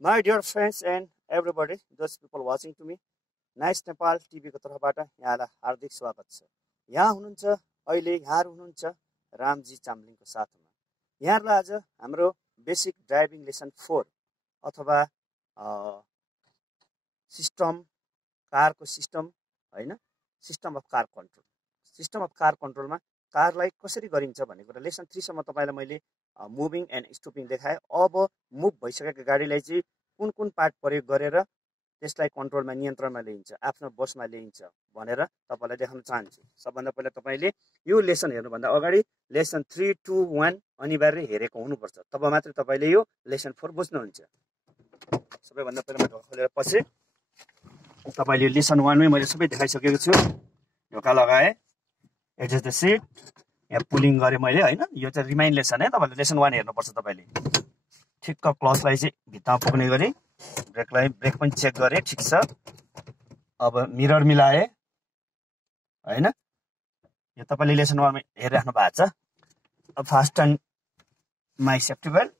My dear friends and everybody, those people watching to me, nice Nepal टिभीको तर्फबाट यहाँलाई हार्दिक स्वागत छ। यहाँ हुनुहुन्छ अहिले यहाँहरू हुनुहुन्छ रामजी चामलिङको साथमा। यहाँहरूलाई आज हाम्रो बेसिक ड्राइभिङ लेसन 4 अथवा सिस्टम कारको सिस्टम हैन system of car control system of car कन्ट्रोलमा कारलाई कसरी गरिन्छ भन्ने कुरा लेसन 3 सम्म तपाईलाई मैले मुभिङ एन्ड स्टपिङ देखाएँ। अब मुभ भइसकेको गाडीलाई चाहिँ कुन कुन पार्ट प्रयोग गरेर त्यसलाई कन्ट्रोलमा नियन्त्रणमा ल्याइन्छ, आफ्नो बसमा ल्याइन्छ भनेर तपाईलाई देखाउन चाहन्छु। सबभन्दा पहिला तपाईले यो लेसन हेर्नुभन्दा अगाडि लेसन 3, 2, 1 अनिवार्य हेरेको हुनुपर्छ, तब मात्रै तपाईले यो लेसन 4 बुझ्नुहुन्छ। सबैभन्दा पहिला म ढोका खोलेर पछि तपाईले लेसन 1 मै मैले सबै देखाइसकेको छु। ढोका लगाए, एडजस्ट द सिट, यहाँ पुलिङ गरे मैले हैन, यो चाहिँ रिमाइन्ड लेसन है। तपाईले लेसन 1 हेर्नुपर्छ। तपाईले ठिक्क क्लचलाई चाहिँ भित्तामा पुग्ने गरी ब्रेक पनि चेक गरे, ठिक छ। अब मिरर मिलाए हैन, यो तपाईले लेसन 1 मा हेरिराख्नु भएको छ। अब fasten my safety belt,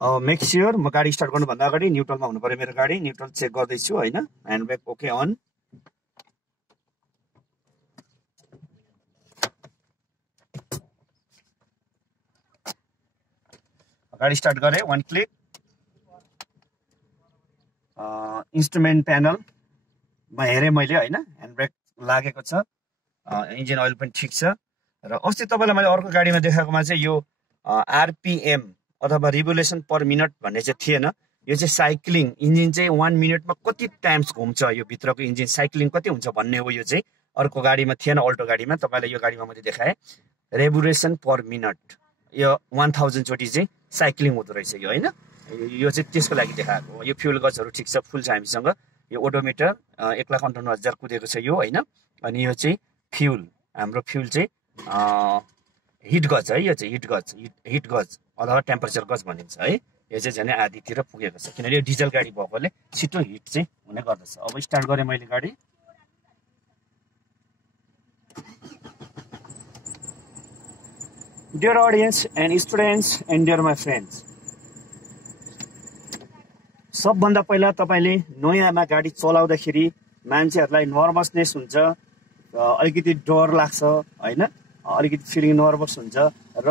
make sure म गाडी स्टार्ट गर्नुभन्दा अगाडि न्युट्रलमा हुनु पर्यो मेरो गाडी। न्युट्रल चेक गर्दैछु हैन, ह्यान्ड ब्रेक ओके अन। गाडी स्टार्ट गरे, 1 क्लिक। इन्स्ट्रुमेन्ट प्यानलमा हेरेँ मैले हैन, ह्यान्ड ब्रेक लागेको छ, इन्जिन ओइल पनि ठिक छ। र अस्ति तपाईँलाई मैले अर्को गाडीमा देखाएकोमा चाहिँ यो आरपिएम अथवा रिभोल्युसन पर मिनट भन्ने चाहिँ थिएन। यो चाहिँ साइक्लिङ इन्जिन चाहिँ 1 मिनटमा कति टाइम्स घुम्छ, यो भित्रको इन्जिन साइक्लिङ कति हुन्छ भन्ने हो। यो चाहिँ अर्को गाडीमा थिएन, अल्टो गाडीमा। तपाईँलाई यो गाडीमा मैले देखाएँ रेभोल्युसन पर मिनट, यो 1000 चोटि चाहिँ साइक्लिङ हुँदो रहेछ यो हैन। यो चाहिँ त्यसको लागि देखाएको हो। यो फ्युल गजहरू ठिक छ, फुल छ हामीसँग। यो ओडोमिटर 1,58,000 कुदेको छ यो हैन। अनि यो चाहिँ फ्युल, हाम्रो फ्युल चाहिँ हिट गज है, यो चाहिँ हिट गज अथवा टेम्परेचर गज भनिन्छ है। यो चाहिँ झन् आधीतिर पुगेको छ, किनभने यो डिजल गाडी भएकोले छिटो हिट चाहिँ हुने गर्दछ। अब स्टार्ट गरेँ मैले गाडी। Dear audience and students and dear my friends, सबभन्दा पहिला तपाईँले नयाँमा गाडी चलाउँदाखेरि मान्छेहरूलाई नर्भसनेस हुन्छ, अलिकति डर लाग्छ हैन, अलिकति फिलिङ नर्भस हुन्छ। र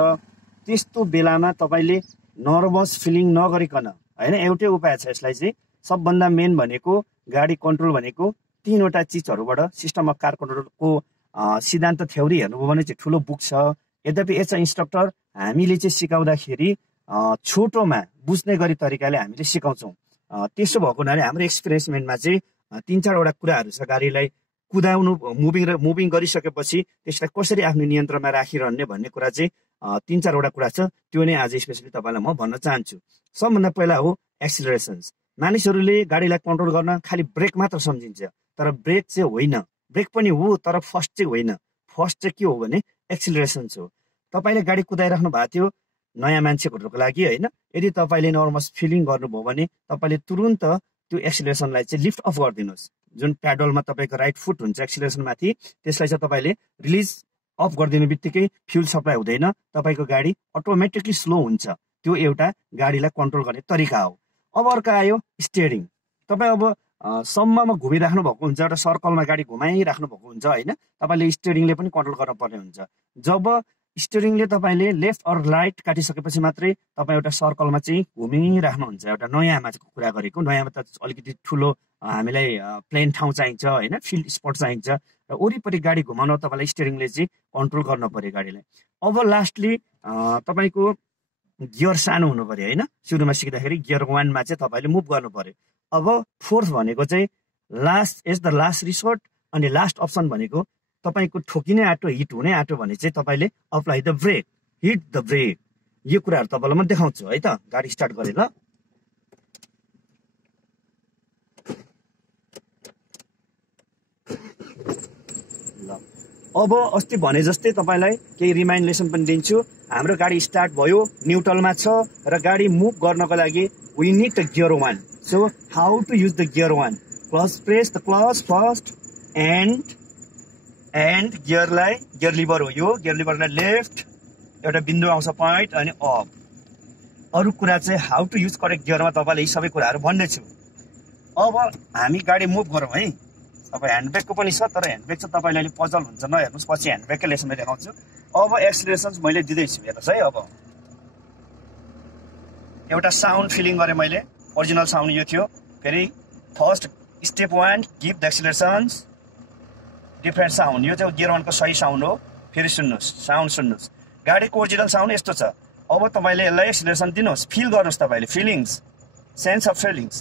त्यस्तो बेलामा तपाईँले नर्भस फिलिङ नगरिकन हैन, एउटै उपाय छ यसलाई चाहिँ। सबभन्दा मेन भनेको गाडी कन्ट्रोल भनेको 3वटा चिजहरूबाट सिस्टम अफ कार कन्ट्रोलको सिद्धान्त थ्योरी हेर्नुभयो भने चाहिँ ठुलो बुक छ। यद्यपि एज अ इन्स्ट्रक्टर हामीले चाहिँ सिकाउँदाखेरि छोटोमा बुझ्ने गरी तरिकाले हामीले सिकाउँछौँ। त्यसो भएको हुनाले हाम्रो एक्सपिरियन्समेन्टमा चाहिँ 3-4 वटा कुराहरू छ। गाडीलाई कुदाउनु मुभिङ गरिसकेपछि त्यसलाई कसरी आफ्नो नियन्त्रणमा राखिरहने भन्ने कुरा चाहिँ 3-4 वटा कुरा छ। त्यो नै आज स्पेसली तपाईँलाई म भन्न चाहन्छु। सबभन्दा पहिला हो एक्सिलरेसन्स। मानिसहरूले गाडीलाई कन्ट्रोल गर्न खालि ब्रेक मात्र सम्झिन्छ, तर ब्रेक चाहिँ होइन। ब्रेक पनि हो तर फर्स्ट चाहिँ होइन। फर्स्ट चाहिँ के हो भने एक्सिलरेसन्स हो। तपाईँले गाडी कुदाइराख्नु भएको थियो नयाँ मान्छेहरूको लागि होइन, यदि तपाईँले नर्भस फिलिङ गर्नुभयो भने तपाईँले तुरुन्त त्यो एक्सिलरेसनलाई चाहिँ लिफ्ट अफ गरिदिनुहोस्। जुन प्याडलमा तपाईँको राइट फुट हुन्छ एक्सिलरेसन माथि, त्यसलाई चाहिँ तपाईँले रिलिज अफ गरिदिने बित्तिकै फ्युल सप्लाई हुँदैन, तपाईँको गाडी अटोमेटिकली स्लो हुन्छ। त्यो एउटा गाडीलाई कन्ट्रोल गर्ने तरिका हो। अब अर्को आयो स्टियरिङ। तपाईँ अब सम्ममा घुमिराख्नु भएको हुन्छ, एउटा सर्कलमा गाडी घुमाइराख्नु भएको हुन्छ होइन, तपाईँले स्टियरिङले पनि कन्ट्रोल गर्न पर्ने हुन्छ। जब स्टियरिङले तपाईँले लेफ्ट अर राइट काटिसकेपछि मात्रै तपाईँ एउटा सर्कलमा चाहिँ घुमिराख्नुहुन्छ। एउटा नयाँमा चाहिँ कुरा गरेको, नयाँमा त अलिकति ठुलो हामीलाई प्लेन ठाउँ चाहिन्छ होइन, फिल्ड स्पट चाहिन्छ, र वरिपरि गाडी घुमाउन तपाईँलाई स्टियरिङले चाहिँ कन्ट्रोल गर्न पर्यो गाडीलाई। अब लास्टली तपाईँको गियर सानो हुनु पर्यो होइन। सुरुमा सिक्दाखेरि गियर 1 मा चाहिँ तपाईँले मुभ गर्नु पर्यो। अब 4th भनेको चाहिँ last as the last resort, अनि लास्ट अप्सन भनेको तपाईँको ठोकिने आँटो हिट हुने आँटो भने चाहिँ तपाईँले apply the brake, hit the brake. यो कुराहरू तपाईँलाई म देखाउँछु है त। गाडी स्टार्ट गरेँ ल। अब अस्ति भने जस्तै तपाईँलाई केही रिमाइन्ड लेसन पनि दिन्छु। हाम्रो गाडी स्टार्ट भयो, न्युट्रलमा छ, र गाडी मुभ गर्नको लागि we need the gear 1। So how to use the gear 1? Press the clutch first and gear lever हो यो। गियर लिभरलाई लेफ्ट एउटा बिन्दु आउँछ पोइन्ट अनि अफ। अरू कुरा चाहिँ हाउ टु युज करेक्ट गियरमा तपाईँले यी सबै कुराहरू भन्नेछु। अब हामी गाडी मुभ गरौँ है। अब ह्यान्डब्रेकको पनि छ, तर ह्यान्डब्रेक चाहिँ तपाईँले अहिले पजल हुन्छ, नहेर्नुहोस्, पछि ह्यान्डब्रेककै लेसनमा देखाउँछु। अब एक्सिलेरेसन मैले दिँदैछु, हेर्नुहोस् है। अब एउटा साउन्ड फिलिङ गरेँ मैले, ओरिजिनल साउन्ड यो थियो। फेरि first step 1 give the accelerations, different sound, यो चाहिँ गियर 1 को सही साउन्ड हो। फेरि सुन्नुहोस्, साउन्ड सुन्नुहोस्, गाडीको ओरिजिनल साउन्ड यस्तो छ। अब तपाईँले यसलाई एक्सिलेरेसन दिनुहोस्, फिल गर्नुहोस्, तपाईँले feelings, sense of feelings.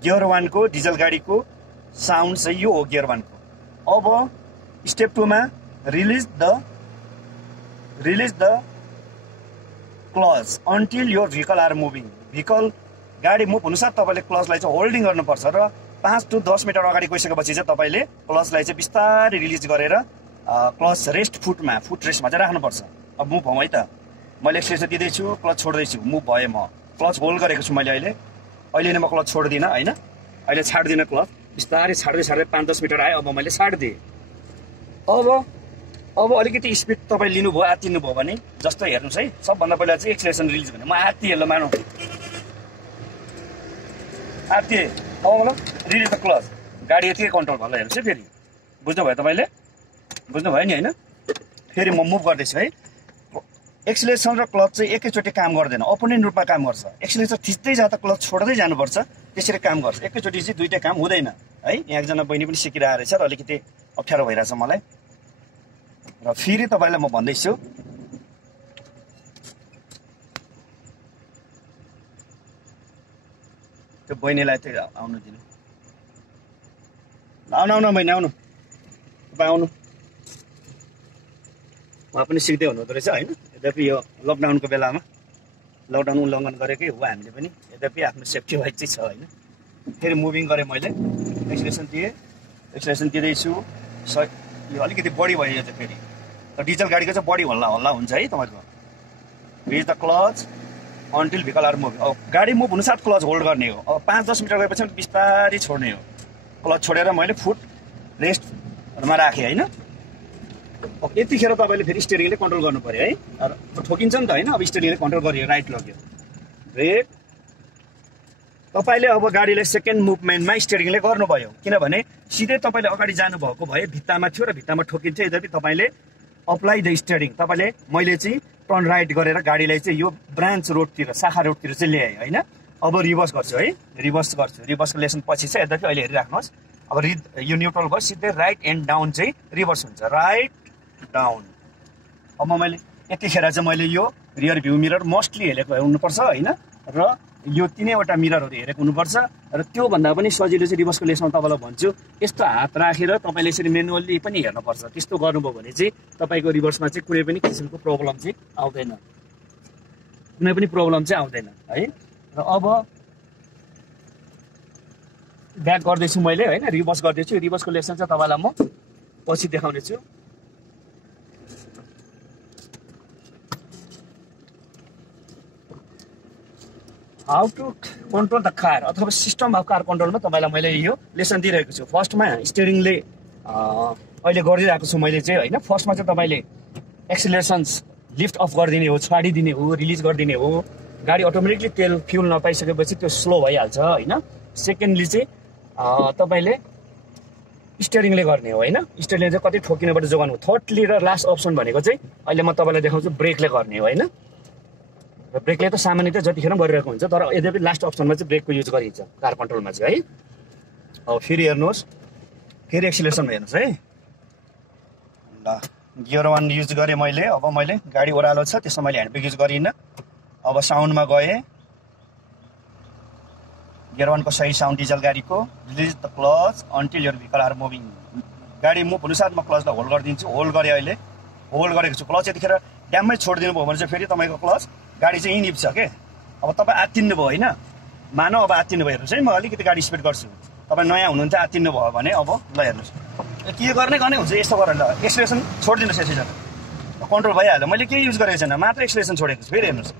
Gear 1 को डिजल गाडीको साउन्ड चाहिँ यो हो गियर 1 को। अब स्टेप 2 मा release the clutch until your vehicle are moving. Vehicle गाडी मुभ हुनुसाथ तपाईँले क्लचलाई चाहिँ होल्डिङ गर्नुपर्छ र 5 to 10 मिटर अगाडि गइसकेपछि चाहिँ तपाईँले क्लचलाई चाहिँ बिस्तारै रिलिज गरेर क्लच रेस्ट फुट रेस्टमा चाहिँ राख्नुपर्छ। अब मुभ भएँ है त, मैले एक्सिलेरेसन दिँदैछु, क्लच छोड्दैछु, मुभ भएँ। म क्लच होल्ड गरेको छु मैले अहिले नै म क्लच छोड्दिनँ होइन, अहिले छाड्दिनँ क्लच, बिस्तारै छाड्दै 5-10 मिटर आयो। अब मैले छाडिदिएँ। अब अलिकति स्पिड तपाईँ लिनुभयो, आत्तिनुभयो भने जस्तो हेर्नुहोस् है, सबभन्दा पहिला चाहिँ एक्सिलेरेसन रिलिज भने म आत्तिएँ, ल मानौँ आत्तिएँ। अब मतलब रिलिज द क्लच, गाडी यतिकै कन्ट्रोल भयो। ल हेर्नुहोस् है, फेरि बुझ्नुभयो तपाईँले, बुझ्नुभयो नि होइन। फेरि म मुभ गर्दैछु है। एक्सिलेरेसन र क्लच चाहिँ एकैचोटि काम गर्दैन, अपोनेन्ट रूपमा काम गर्छ। एक्सिलेरेसन थिच्दै जाँदा क्लच छोड्दै जानुपर्छ, त्यसरी काम गर्छ। एकैचोटि चाहिँ दुइटै काम हुँदैन है। यहाँ एकजना बहिनी पनि सिकिरहेको रहेछ र अलिकति अप्ठ्यारो भइरहेछ मलाई। र फेरि तपाईँलाई म भन्दैछु, त्यो बहिनीलाई त्यो आउनु दिनु। आउनु बहिनी, आउनु, तपाईँ आउनु। उहाँ पनि सिक्दै हुनुहुँदो रहेछ होइन। यद्यपि यो लकडाउनको बेलामा लकडाउन उल्लङ्घन गरेकै हो हामीले पनि, यद्यपि आफ्नो सेफ्टी वाइज चाहिँ छ होइन। फेरि मुभिङ गरेँ मैले, एक्सिलेरेसन दिएँ, एक्सिलेरेसन दिँदैछु। यो अलिकति बढी भयो यो चाहिँ फेरि, डिजल गाडीको चाहिँ बढी हल्ला हुन्छ है तपाईँको। Release the clutch until vehicle are move. अब गाडी मुभ हुनुसाथ क्लच होल्ड गर्ने हो। अब 5-10 मिटर गएपछि बिस्तारै छोड्ने हो। क्लच छोडेर मैले फुट रेस्टमा राखेँ होइन। अब यतिखेर तपाईँले फेरि स्टियरिङले कन्ट्रोल गर्नु पऱ्यो है। ठोकिन्छ नि त होइन, अब स्टियरिङले कन्ट्रोल गरियो, राइट लग्यो, ब्रेक। तपाईँले अब गाडीलाई सेकेन्ड मुभमेन्टमा स्टियरिङले गर्नुभयो, किनभने सिधै तपाईँले अगाडि जानुभएको भए भित्तामा थियो र भित्तामा ठोकिन्थ्यो। यद्यपि तपाईँले अप्लाई द स्टियरिङ, मैले चाहिँ टर्न राइट गरेर गाडीलाई चाहिँ यो ब्रान्च रोडतिर, शाखा रोडतिर चाहिँ ल्याएँ होइन। अब रिभर्स गर्छु है, रिभर्स गर्छु। रिभर्सको लेसन पछि चाहिँ यद्यपि अहिले हेरिराख्नुहोस्। अब यो न्युट्रल भयो, सिधै राइट एन्ड डाउन चाहिँ रिभर्स हुन्छ, राइट डाउन। अब मैले यतिखेर चाहिँ मैले यो रियर भ्यू मिरर मोस्टली हेरेको हुनुपर्छ होइन, र यो 3वटा मिररहरू हेरेको हुनुपर्छ। र त्योभन्दा पनि सजिलो चाहिँ रिभर्सको लेसमा तपाईँलाई भन्छु, यस्तो हात राखेर तपाईँले यसरी मेनुअल्ली पनि हेर्नुपर्छ। त्यस्तो गर्नुभयो भने चाहिँ तपाईँको रिभर्समा चाहिँ कुनै पनि किसिमको प्रब्लम चाहिँ आउँदैन, कुनै पनि प्रब्लम चाहिँ आउँदैन है। र अब ब्याक गर्दैछु मैले होइन, रिभर्स गर्दैछु। रिभर्सको लेसन चाहिँ तपाईँलाई म पछि देखाउने छु। How to control the car अथवा सिस्टम अफ कार कन्ट्रोलमा तपाईँलाई मैले यो लेसन दिइरहेको छु। फर्स्टमा स्टियरिङले अहिले गरिरहेको छु मैले चाहिँ होइन। फर्स्टमा चाहिँ तपाईँले एक्सिलेरेसन्स लिफ्ट अफ गरिदिने हो, छाडिदिने हो, रिलिज गरिदिने हो। गाडी अटोमेटिकली तेल फ्युल नपाइसकेपछि त्यो स्लो भइहाल्छ होइन। सेकेन्डली चाहिँ तपाईँले स्टियरिङले गर्ने हो होइन। स्टियरिङले चाहिँ कति ठोकिनेबाट जोगाउनु। थर्डली र लास्ट अप्सन भनेको चाहिँ अहिले म तपाईँलाई देखाउँछु, ब्रेकले गर्ने हो होइन। र ब्रेकले त सामान्यतः जतिखेर गरिरहेको हुन्छ, तर यद्यपि लास्ट अप्सनमा चाहिँ ब्रेकको युज गरिन्छ कार कन्ट्रोलमा चाहिँ है। अब फेरि हेर्नुहोस्, फेरि एक्सिलेरेसन हेर्नुहोस् है। ल गियर 1 युज गरेँ मैले। अब मैले गाडी ओह्रालो छ त्यसमा मैले ह्यान्डब्रेक युज गरिनँ। अब साउन्डमा गएँ, गियर 1 को सही साउन्ड डिजल गाडीको। Release the clutch until your vehicle are moving. गाडी मुभ हुनुसाथ म क्लचलाई होल्ड गरिदिन्छु। होल्ड गरेँ, अहिले होल्ड गरेको छु। क्लच यतिखेर ड्याममै छोडिदिनु भयो भने चाहिँ फेरि तपाईँको क्लच गाडी चाहिँ यहीँ निप्छ के। अब तपाईँ आत्तिनु भयो होइन, मानौ अब आत्तिनु भयो, हेर्नुहोस् है। म अलिकति गाडी स्पिड गर्छु, तपाईँ नयाँ हुनुहुन्छ आत्तिनु भयो भने अब ल हेर्नुहोस् के गर्ने हुन्छ। यस्तो गरेर ल एक्सिलेरेसन छोडिदिनुहोस्, यसरी कन्ट्रोल भइहाल्यो। मैले केही युज गरेको छैन, मात्र एक्सिलेरेसन छोडेको छु। फेरि हेर्नुहोस्,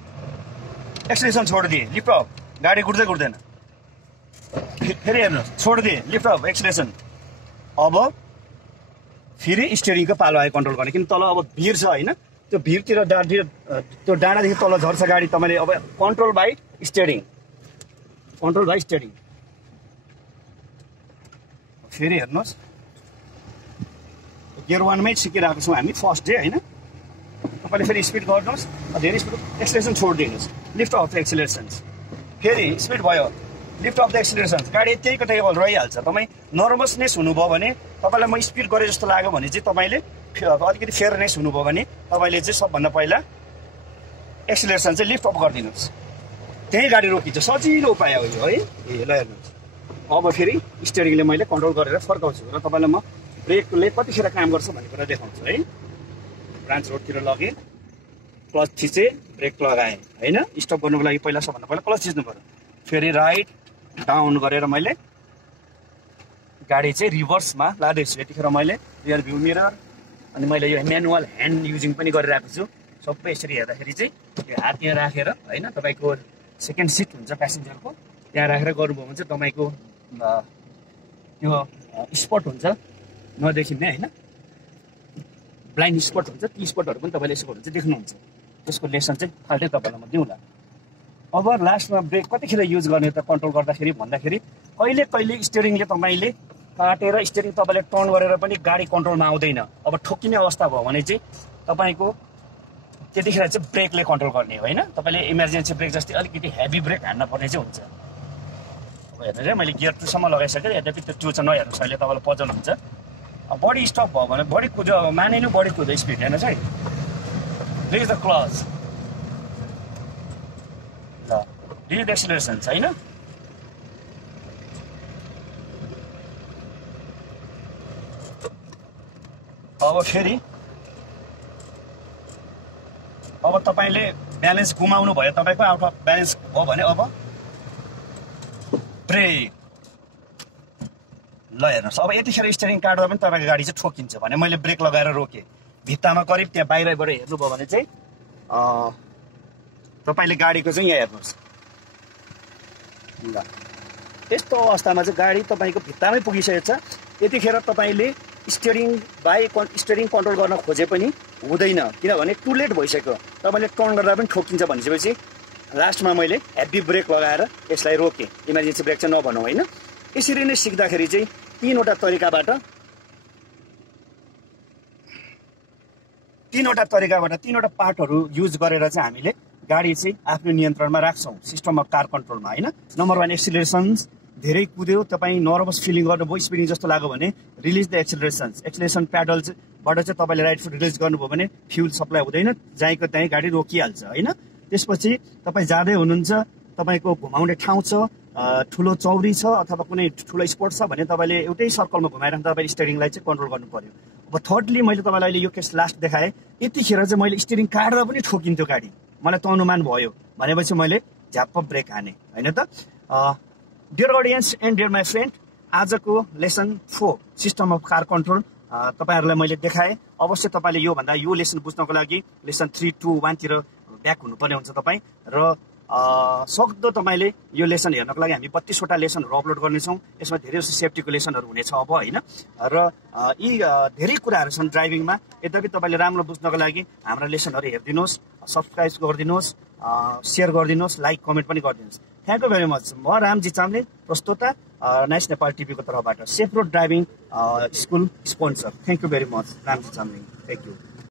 एक्सिलेरेसन छोडिदिएँ, लिफ्ट अफ, गाडी गुड्दैन। फेरि हेर्नुहोस्, छोडिदिएँ, लिफ्ट अफ, एक्सिलेरेसन। अब फेरि स्टियरिङको पालो आयो कन्ट्रोल गर्ने, किन तल अब भिर छ होइन, त्यो भिरतिर त्यो डाँडादेखि तल झर्छ गाडी, तपाईँले अब control by steering, control by steering. फेरि हेर्नुहोस् गियर 1मै सिकिरहेको छौँ हामी फर्स्ट डे होइन। तपाईँले फेरि स्पिड गर्नुहोस्, धेरै स्पिड एक्सिलेरेसन छोडिदिनुहोस्, लिफ्ट अफ द एक्सिलेरेसन्स, फेरि स्पिड भयो, लिफ्ट अफ द एक्सिलेरेसन्स, गाडी त्यहीको टेबल रहिहाल्छ। तपाईँ नर्भसनेस हुनुभयो भने, तपाईँलाई म स्पिड गरेँ जस्तो लाग्यो भने चाहिँ तपाईँले अलिकति फेयरनेस हुनुभयो भने तपाईँले चाहिँ सबभन्दा पहिला एक्सिलेरेसन चाहिँ लिफ्ट अफ गरिदिनुहोस्, त्यहीँ गाडी रोकिन्छ। सजिलो उपाय हो यो है। ए ल हेर्नुहोस्, अब फेरि स्टियरिङले मैले कन्ट्रोल गरेर फर्काउँछु र तपाईँलाई म ब्रेकले कतिखेर काम गर्छ भन्ने कुरा देखाउँछु है। ब्रान्च रोडतिर लगेँ, क्लच थिचेँ, ब्रेक लगाएँ होइन। स्टप गर्नुको लागि पहिला सबभन्दा पहिला क्लच थिच्नु पऱ्यो, फेरि राइट डाउन गरेर मैले गाडी चाहिँ रिभर्समा लाँदैछु। यतिखेर मैले रियर भ्यू मिरर अनि मैले यो म्यानुअल ह्यान्ड युजिङ पनि गरिरहेको छु। सबै यसरी हेर्दाखेरि चाहिँ यो हात यहाँ राखेर होइन, तपाईँको सेकेन्ड सिट हुन्छ प्यासेन्जरको, त्यहाँ राखेर गर्नुभयो भने चाहिँ तपाईँको त्यो स्पट हुन्छ नदेखिने होइन, ब्लाइन्ड स्पट हुन्छ, ती स्पटहरू पनि तपाईँले यसो गर्नु चाहिँ देख्नुहुन्छ। त्यसको लेसन चाहिँ फाल्टै तपाईँलाई म दिउँला। अब लास्टमा ब्रेक कतिखेर युज गर्ने त कन्ट्रोल गर्दाखेरि भन्दाखेरि, कहिले कहिले स्टियरिङले तपाईँले काटेर स्टियरिङ तपाईँले टर्न गरेर पनि गाडी कन्ट्रोलमा आउँदैन। अब ठोकिने अवस्था भयो भने चाहिँ तपाईँको त्यतिखेर चाहिँ ब्रेकले कन्ट्रोल गर्ने होइन। तपाईँले इमर्जेन्सी ब्रेक जस्तै अलिकति हेभी ब्रेक हान्न पर्ने चाहिँ हुन्छ। अब हेर्नुहोस् है, मैले गियर 2सम्म लगाइसकेँ, यद्यपि त्यो 2 चाहिँ नहेर्नुहोस्, अहिले तपाईँलाई पजाउनुहुन्छ। बडी स्टप भयो भने बडी कुद्यो, अब मानिनु बडी कुद्यो स्पिड हेर्नुहोस् है, रिलिज द क्लच, ल रिलिज द एक्सिलरेसन होइन। अब फेरि अब तपाईँले ब्यालेन्स गुमाउनु भयो, तपाईँको आउट अफ ब्यालेन्स भयो भने अब ब्रेक। ल हेर्नुहोस्, अब यतिखेर स्टियरिङ काट्दा पनि तपाईँको गाडी चाहिँ ठोकिन्छ भने मैले ब्रेक लगाएर रोकेँ, भित्तामा करिब त्यहाँ बाहिरबाट हेर्नुभयो भने चाहिँ तपाईँले गाडीको चाहिँ यहाँ हेर्नुहोस् ल, यस्तो अवस्थामा चाहिँ गाडी तपाईँको भित्तामै पुगिसकेको छ। यतिखेर तपाईँले स्टियरिङ कन्ट्रोल गर्न खोजे पनि हुँदैन, किनभने टु लेट भइसक्यो। तपाईँले टर्न गर्दा पनि ठोकिन्छ भनिसकेपछि लास्टमा मैले हेभी ब्रेक लगाएर यसलाई रोकेँ, इमर्जेन्सी ब्रेक चाहिँ नभनौँ होइन। यसरी नै सिक्दाखेरि चाहिँ तीनवटा तीनवटा पार्टहरू युज गरेर चाहिँ हामीले गाडी चाहिँ आफ्नो नियन्त्रणमा राख्छौँ सिस्टम अफ कार कन्ट्रोलमा होइन। नम्बर 1 एक्सिलरेसन्स, धेरै कुद्यो तपाईँ नर्भस फिलिङ गर्नुभयो, स्पिडिङ जस्तो लाग्यो भने रिलिज द एक्सिलरेसन्स, एक्सिलेरेसन प्याडलबाट चाहिँ तपाईँले राइट फुट रिलिज गर्नुभयो भने फ्युल सप्लाई हुँदैन, जहीँको त्यहीँ गाडी रोकिहाल्छ होइन। त्यसपछि तपाईँ जाँदै हुनुहुन्छ, तपाईँको घुमाउने ठाउँ छ, ठुलो चौरी छ अथवा कुनै ठुलो स्पोर्ट छ भने तपाईँले एउटै सर्कलमा घुमाएर तपाईँले स्टियरिङलाई चाहिँ कन्ट्रोल गर्नु पर्यो। अब थर्डली मैले तपाईँलाई अहिले यो केस लास्ट देखाएँ, यतिखेर चाहिँ मैले स्टियरिङ काट्दा पनि ठोकिन्थ्यो गाडी, मलाई त अनुमान भयो भनेपछि मैले झ्याप्प ब्रेक हाने होइन त। Dear audience and dear my friend, आजको lesson 4 system of car control तपाईँहरूलाई मैले देखाएँ। अवश्य तपाईँले योभन्दा यो लेसन बुझ्नको लागि लेसन 3, 2, 1 तिर ब्याक हुनुपर्ने हुन्छ तपाईँ। र सक्दो तपाईँले यो लेसन हेर्नको लागि हामी 32वटा लेसनहरू अपलोड गर्नेछौँ। यसमा धेरै जस्तो सेफ्टीको लेसनहरू हुनेछ अब होइन। र यी धेरै कुराहरू छन् ड्राइभिङमा, यद्यपि तपाईँले राम्रो बुझ्नको लागि हाम्रा लेसनहरू हेरिदिनुहोस्, सब्सक्राइब गरिदिनुहोस्, सेयर गरिदिनुहोस्, लाइक कमेन्ट पनि गरिदिनुहोस्। Thank you very much. म रामजी चामलिङ, प्रस्तोता नाइस नेपाल टिभीको तर्फबाट safe road driving school sponsor. Thank you very much Ramji Chamling, thank you.